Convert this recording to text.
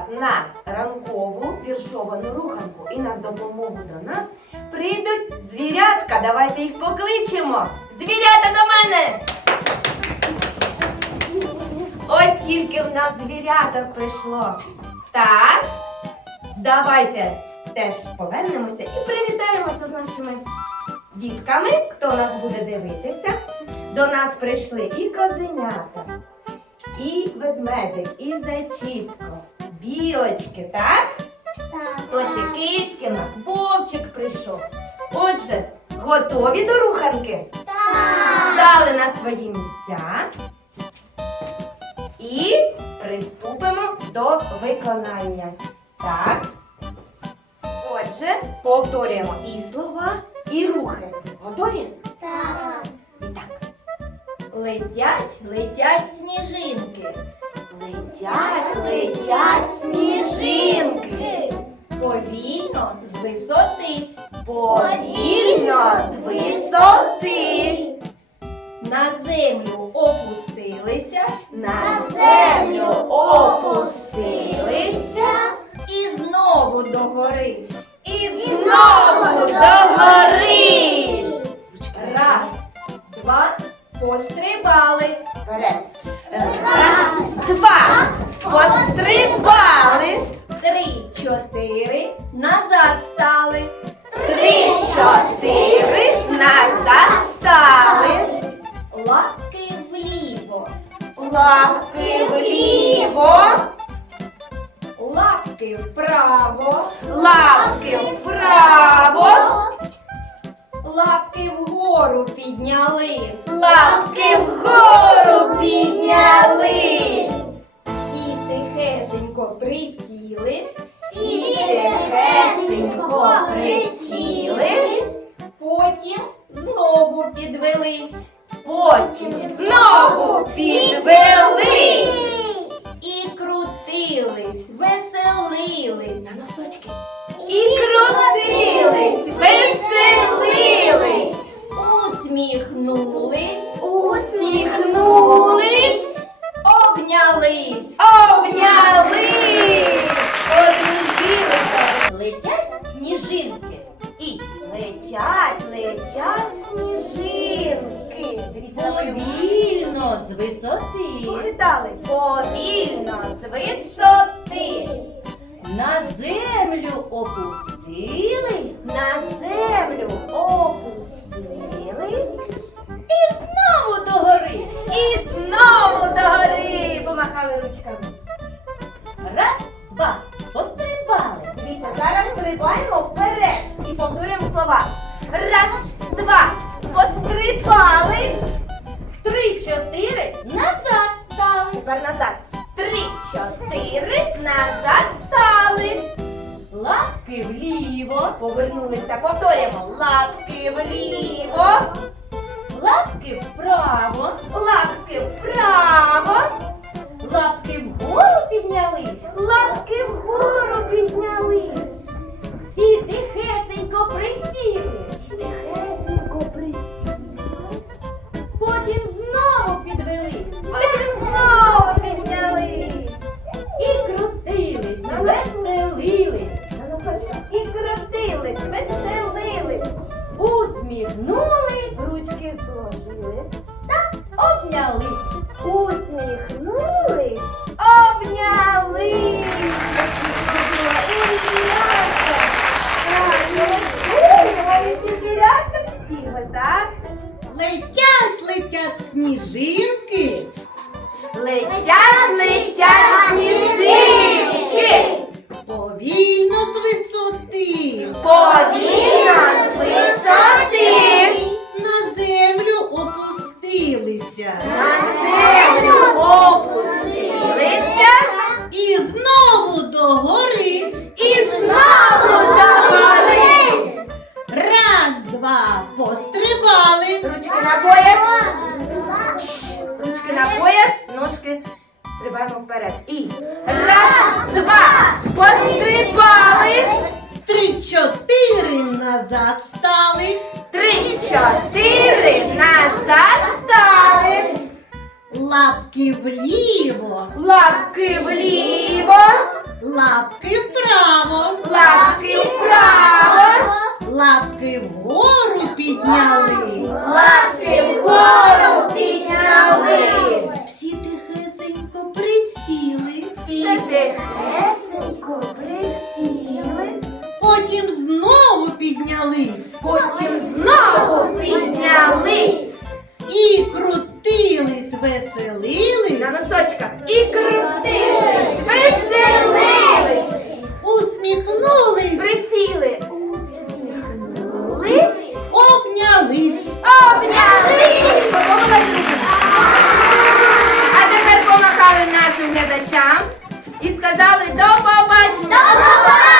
вас на ранкову віршовану руханку. І на допомогу до нас прийдуть звірятка. Давайте їх покличемо. Звірята до мене! Ось скільки в нас звіряток прийшло. Так, давайте теж повернемося і привітаємося з нашими дітками. Хто нас буде дивитися? До нас прийшли і козенята, і ведмедик, і зайчисько, білочки, так? Тож і кицьки в нас вовчик прийшов. Отже, готові до руханки? Так. Стали на свої місця і приступимо до виконання. Так. Отже, повторюємо і слова, і рухи. Готові? Так. І так. Летять, летять сніжинки. Летять, летять сніжинки. Повільно з висоти. Повільно з висоти. На землю опустилися, на землю опустилися і знову догори. І знову догори. Раз, два, пострибали. Вперед. Лапки вліво. Лапки вправо. Лапки вправо. Лапки вгору підняли. Лапки вгору підняли. Всі тихесенько присіли. Усміхнулись, усміхнулись, обнялись, обнялись, одружилися. Летять сніжинки і Летять, летять сніжинки. Повільно з висоти Похитали. Повільно з висоти. на землю опустились На землю опустились. Помахали ручками. Раз, два, пострибали. Дивіться, зараз стрибаємо вперед і повторюємо слова. Раз, два, пострибали. Три, чотири, назад стали. Тепер назад. Три, чотири, назад стали. Лапки вліво, Повернулися, повторюємо. Лапки вліво, лапки вправо, лапки вправо, лапки вгору підняли. лапки вгору підняли. Летять, летять сніжинки. Летять, летять сніжинки. Повільно з висоти. Повільно вперед. І раз, два, пострибали. Три, чотири назад встали. Три, чотири, назад стали. Лапки вліво. Лапки вліво, лапки вправо, Лапки вправо, лапки вгору підняли. лапки вгору потім знову піднялись, потім знову піднялись і крутились, веселились. На носочках і крутились, веселились, усміхнулись, присіли, усміхнулись, обнялись, обнялись. А тепер помахали нашим глядачам і сказали до побачення. До побачення!